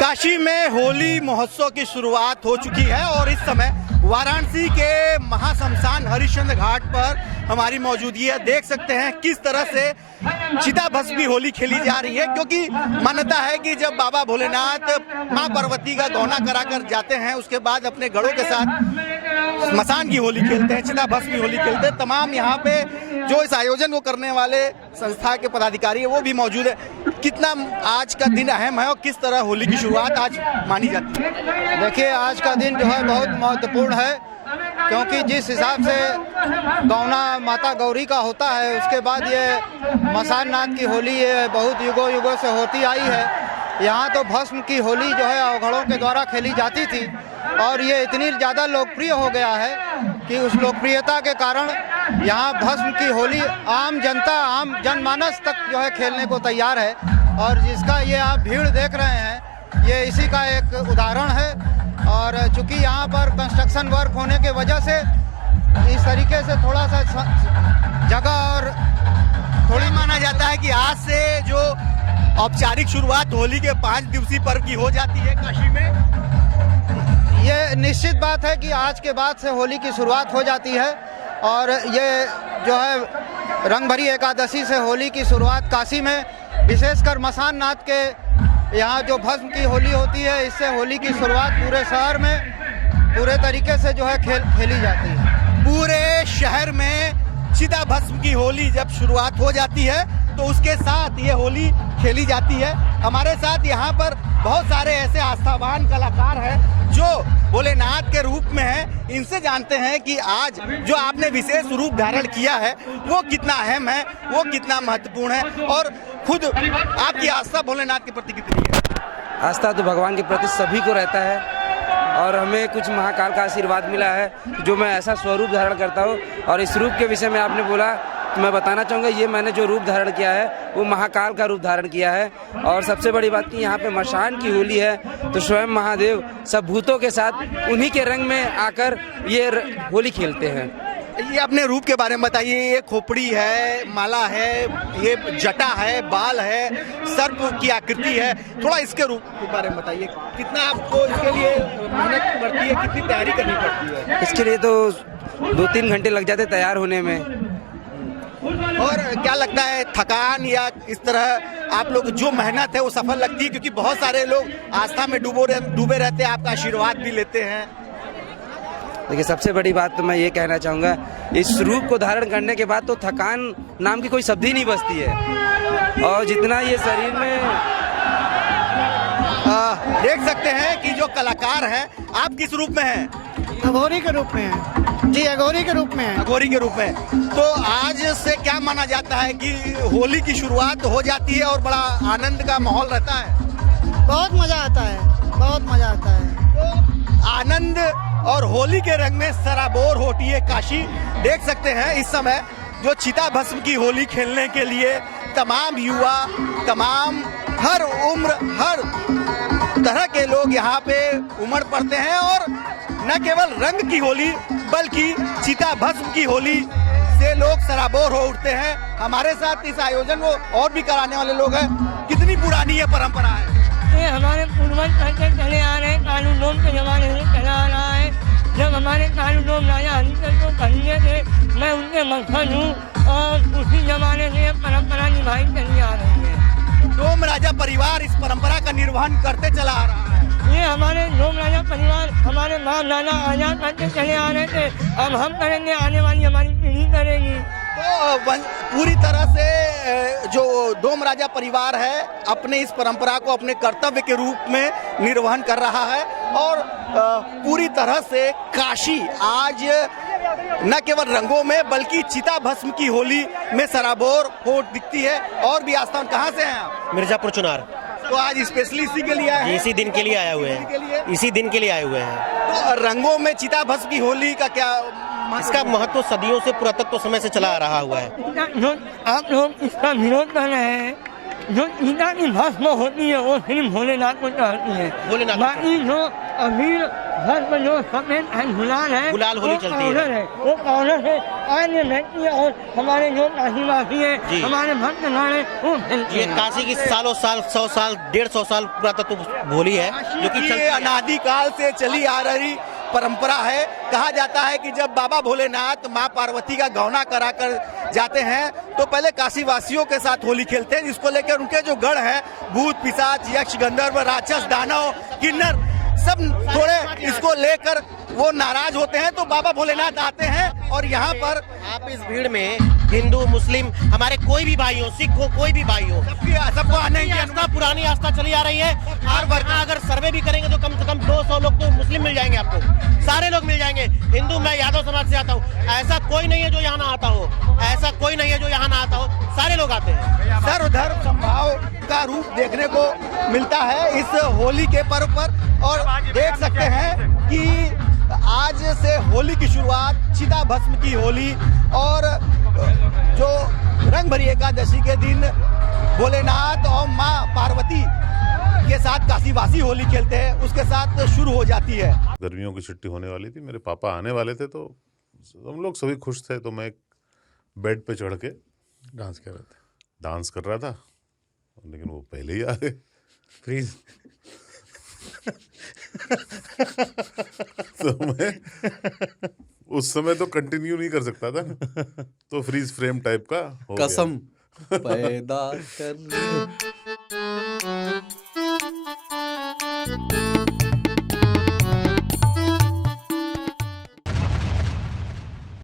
काशी में होली महोत्सव की शुरुआत हो चुकी है और इस समय वाराणसी के महाश्मशान हरिश्चंद्र घाट पर हमारी मौजूदगी है। देख सकते हैं किस तरह से चिता भस्म की होली खेली जा रही है, क्योंकि मान्यता है कि जब बाबा भोलेनाथ मां पार्वती का गौना कराकर जाते हैं उसके बाद अपने गढ़ों के साथ श्मशान की होली खेलते हैं, चिता भस्म की होली खेलते हैं। तमाम यहाँ पे जो इस आयोजन को करने वाले संस्था के पदाधिकारी है वो भी मौजूद है। कितना आज का दिन अहम है और किस तरह होली की शुरुआत आज मानी जाती है? देखिए, आज का दिन जो है बहुत महत्वपूर्ण है, क्योंकि जिस हिसाब से गौना माता गौरी का होता है उसके बाद ये मसान नाथ की होली ये बहुत युगों युगों से होती आई है। यहाँ तो भस्म की होली जो है अवघड़ों के द्वारा खेली जाती थी और ये इतनी ज़्यादा लोकप्रिय हो गया है कि उस लोकप्रियता के कारण यहाँ भस्म की होली आम जनता आम जनमानस तक जो है खेलने को तैयार है। और जिसका ये आप भीड़ देख रहे हैं ये इसी का एक उदाहरण है। और चूंकि यहाँ पर कंस्ट्रक्शन वर्क होने के वजह से इस तरीके से थोड़ा सा जगह और थोड़ी माना जाता है कि आज से जो औपचारिक शुरुआत होली के 5 दिवसीय पर्व की हो जाती है काशी में। ये निश्चित बात है कि आज के बाद से होली की शुरुआत हो जाती है और ये जो है रंग भरी एकादशी से होली की शुरुआत काशी में विशेषकर मसान नाथ के यहाँ जो भस्म की होली होती है इससे होली की शुरुआत पूरे शहर में पूरे तरीके से जो है खेली जाती है। पूरे शहर में चिता भस्म की होली जब शुरुआत हो जाती है तो उसके साथ ये होली खेली जाती है। हमारे साथ यहाँ पर बहुत सारे ऐसे आस्थावान कलाकार हैं जो भोलेनाथ के रूप में हैं। इनसे जानते हैं कि आज जो आपने विशेष रूप धारण किया है वो कितना अहम है, वो कितना महत्वपूर्ण है और खुद आपकी आस्था भोलेनाथ के प्रति कितनी है? आस्था तो भगवान के प्रति सभी को रहता है और हमें कुछ महाकाल का आशीर्वाद मिला है जो मैं ऐसा स्वरूप धारण करता हूँ। और इस रूप के विषय में आपने बोला तो मैं बताना चाहूँगा, ये मैंने जो रूप धारण किया है वो महाकाल का रूप धारण किया है। और सबसे बड़ी बात कि यहाँ पे मशान की होली है तो स्वयं महादेव सब भूतों के साथ उन्हीं के रंग में आकर ये होली खेलते हैं। ये अपने रूप के बारे में बताइए। ये खोपड़ी है, माला है, ये जटा है, बाल है, सर्प की आकृति है, थोड़ा इसके रूप के बारे में बताइए। कितना आपको इसके लिए मेहनत पड़ती है, कितनी तैयारी करनी पड़ती है? इसके लिए तो 2-3 घंटे लग जाते तैयार होने में। और क्या लगता है थकान या इस तरह आप लोग जो मेहनत है वो सफल लगती है? क्योंकि बहुत सारे लोग आस्था में डूबे रहते हैं, आपका आशीर्वाद भी लेते हैं। देखिए, सबसे बड़ी बात तो मैं ये कहना चाहूँगा, इस रूप को धारण करने के बाद तो थकान नाम की कोई शब्द ही नहीं बचती है। और जितना ये शरीर में देख सकते हैं कि जो कलाकार हैं आप किस रूप में हैं? अघोरी के रूप में है जी, अघोरी के रूप में है। अघोरी के रूप में। तो आज से क्या माना जाता है कि होली की शुरुआत हो जाती है और बड़ा आनंद का माहौल रहता है? बहुत मजा आता है, बहुत मजा आता है। तो आनंद और होली के रंग में सराबोर होती है काशी। देख सकते हैं इस समय जो चिता भस्म की होली खेलने के लिए तमाम युवा, तमाम हर उम्र, हर तरह के लोग यहाँ पे उमड़ पड़ते हैं और न केवल रंग की होली बल्कि चिता भस्म की होली से लोग सराबोर हो उठते हैं। हमारे साथ इस आयोजन को और भी कराने वाले लोग हैं। कितनी पुरानी ये परंपरा है? ये हमारे पूर्वज करते चले आ रहे हैं, कानून डोम के जमाने से चला आ रहा है। जब हमारे कानून डोम राजा हरिश्चंद्र को कन्हैया थे, मैं उनके मकसद हूँ और उसी जमाने से ये परंपरा निभाई चली आ रही है। डोम राजा परिवार इस परंपरा का निर्वहन करते चला आ रहा है। ये हमारे डोम राजा परिवार हमारे बाप दादा आजाद करते चले आ रहे थे, अब हम करेंगे, आने वाली हमारी पीढ़ी करेगी। तो पूरी तरह से जो डोम राजा परिवार है अपने इस परंपरा को अपने कर्तव्य के रूप में निर्वहन कर रहा है और पूरी तरह से काशी आज न केवल रंगों में बल्कि चिता भस्म की होली में सराबोर हो दिखती है। और भी आस्थान, कहाँ से हैं आप? मिर्जापुर चुनार। तो आज स्पेशली इसी के लिए आए हैं? इसी दिन के लिए आए हुए हैं, इसी दिन के लिए आए हुए हैं। तो रंगों में चिता भस्म की होली का क्या इसका महत्व सदियों से पुरातत्व समय से चला आ रहा हुआ है। जो आप लोग इसका विरोध कर रहे हैं, जो चिता की भस्म होती है वो सिर्फ भोलेनाथ को चढ़ती है। भोलेनाथ। बाकी जो अबीर घर पर जो सफेद गुलाल है, गुलाल होली वो चलती है। पाउडर है, वो पाउडर है अन्य व्यक्ति और हमारे जो काशीवासी जी। है, हमारे भक्तगण है, वो खेलते ये हैं। काशी की सालों साल 100 साल 150 साल पुरातत्व होली है जो कि ये चलती है। अनादिकाल से चली आ रही परंपरा है। कहा जाता है कि जब बाबा भोलेनाथ माँ पार्वती का गौना करा कर जाते हैं तो पहले काशी वासियों के साथ होली खेलते हैं, जिसको लेकर उनके जो गढ़ है, भूत पिशाच यक्ष गंधर्व राक्षस दानव किन्नर सब थोड़े इसको लेकर वो नाराज होते हैं, तो बाबा भोलेनाथ आते हैं और यहाँ पर आप इस भीड़ में हिंदू मुस्लिम हमारे कोई भी भाई हो, सिख हो, कोई भी भाई हो, सबको आने की आस्था पुरानी आस्था चली आ रही है। हर वर्ग अगर सर्वे भी करेंगे तो कम से कम 200 लोग तो मुस्लिम मिल जाएंगे आपको, सारे लोग मिल जाएंगे। हिंदू, मैं यादव समाज से आता हूँ, ऐसा कोई नहीं है जो यहाँ ना आता हो, ऐसा कोई नहीं है जो यहाँ ना आता हो, सारे लोग आते हैं। सर्वधर्म समभाव का रूप देखने को मिलता है इस होली के पर्व पर। और देख सकते हैं कि आज से होली की शुरुआत, चिता भस्म की होली, और जो रंग भरी एकादशी के दिन भोलेनाथ और माँ पार्वती के साथ काशीवासी होली खेलते हैं, उसके साथ शुरू हो जाती है। गर्मियों की छुट्टी होने वाली थी, मेरे पापा आने वाले थे, तो हम लोग सभी खुश थे। तो मैं एक बेड पे चढ़ के डांस कर रहा था, लेकिन वो पहले ही आ गए। फ्रीज। तो मैं उस समय तो कंटिन्यू नहीं कर सकता था, तो फ्रीज फ्रेम टाइप का हो गया। कसम पैदा कर